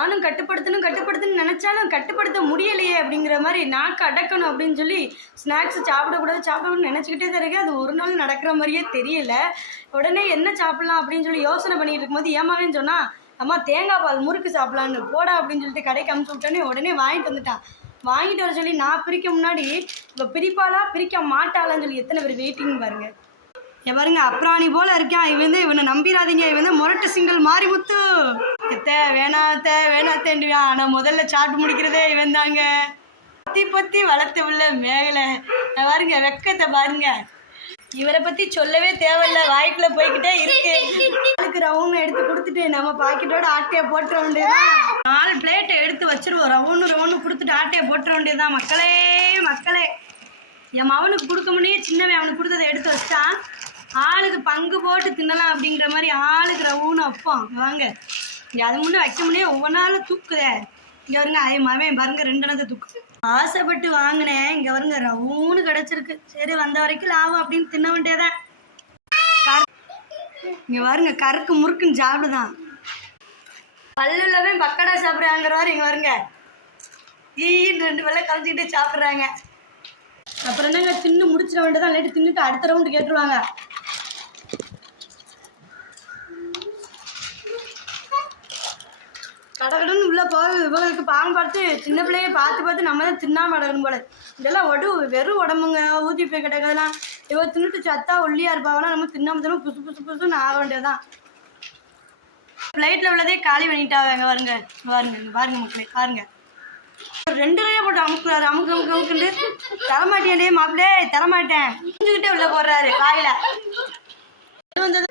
நானும் கட்டுப்படுத்தணும்னு நினச்சாலும் கட்டுப்படுத்த முடியலையே அப்படிங்கிற மாதிரி நாக்கு அடக்கணும் அப்படின்னு சொல்லி ஸ்நாக்ஸ் சாப்பிடக்கூடாதுன்னு நினச்சிக்கிட்டே தான் இருக்கேன். அது ஒரு நாள் நடக்கிற மாதிரியே தெரியல. உடனே என்ன சாப்பிட்லாம் அப்படின்னு சொல்லி யோசனை பண்ணிட்டு இருக்கும்போது ஏமாவேன்னு சொன்னால், அம்மா தேங்காய் பால் முறுக்கு சாப்பிட்லான்னு போடா அப்படின்னு சொல்லிட்டு கடைக்கு அமுச்சு விட்டோன்னே உடனே வாங்கிட்டு வந்துட்டான். வாங்கிட்டு வர சொல்லி நான் பிரிக்க முன்னாடி இப்போ பிரிப்பாளா பிரிக்க மாட்டாளான்னு சொல்லி எத்தனை பேர் வெயிட்டிங் பாருங்க. பாருங்க அப்ராணி போல இருக்கான். இவனை நம்பிடாதீங்க. முரட்டு சிங்கிள் மாரிமுத்து. வேணாத்தேண்டுவான். ஆனால் முதல்ல சாப்பிட்டு முடிக்கிறதே இவன் தாங்க. பத்தி வளர்த்து உள்ள மேகலை பாருங்க, வெக்கத்தை பாருங்க. இவரை பற்றி சொல்லவே தேவையில்ல, வாய்க்குள்ள போய்கிட்டே இருக்கு. அதுக்கு ரவுண்ட் எடுத்து கொடுத்துட்டு நம்ம பாக்கெட்டோட ஆட்டையை போட்டுற வேண்டியதுதான். 4 பிளேட்டை எடுத்து வச்சிருவோம். ரவுண்டு கொடுத்துட்டு ஆட்டையை போட்டுற வேண்டியதுதான். மக்களே என் மவனுக்கு கொடுக்க முடியும். சின்னவன் அவனுக்கு கொடுத்ததை எடுத்து வச்சான். ஆளுக்கு பங்கு போட்டு தின்னலாம் அப்படிங்கிற மாதிரி ஆளுக்கு ரவுன்னு வைப்பான். வாங்க இங்கே அது முன்னே வைக்க முடியும். ஒவ்வொன்றாலும் தூக்குதே. இங்கே வருங்க மவன் பாருங்க 2 எண்ணத்தை தூக்குது. ஆசைப்பட்டு வாங்கினேன். இங்கே வருங்க ரவுன்னு கிடச்சிருக்கு. சரி வந்த வரைக்கும் லாபம் அப்படின்னு தின்ன வேண்டியதான். இங்கே பாருங்க கருக்கு முறுக்குன்னு சாப்பிடுதான். பல்லுள்ளவே பக்கடா சாப்பிட்றாங்கிறவாரு. இங்கே வருங்க ஈன்னு 2 வேளை கலந்துக்கிட்டே சாப்பிட்றாங்க. அப்புறம் என்னங்க தின்னு முடிச்சிட வேண்டியதான். லேட்டு தின்னுட்டு அடுத்த ரவுண்டு கேட்டுருவாங்க. கடகடன்னு உள்ளே போக இவங்களுக்கு பாவம் பார்த்து சின்ன பிள்ளைய பார்த்து நம்ம தான் தின்னாம அடகணும் போல. இதெல்லாம் வெறும் உடம்புங்க ஊற்றி போய் கிடக்கிறதுலாம். இவ தின்னுட்டு சத்தா ஒல்லியாக இருப்பாங்கன்னா நம்ம தின்னாம புதுசுன்னு ஆக வேண்டியதுதான். ஃப்ளைட்டில் உள்ளதே காலி பண்ணிட்டாங்க. பாருங்க மக்களே பாருங்க. 2 ரூபாய் போட்டு அமுக்குறாரு. அமுக்குண்டு தரமாட்டேன் மாப்பிள்ளே தரமாட்டேன் புரிஞ்சுக்கிட்டே உள்ள போடுறாரு. காயில வந்தது.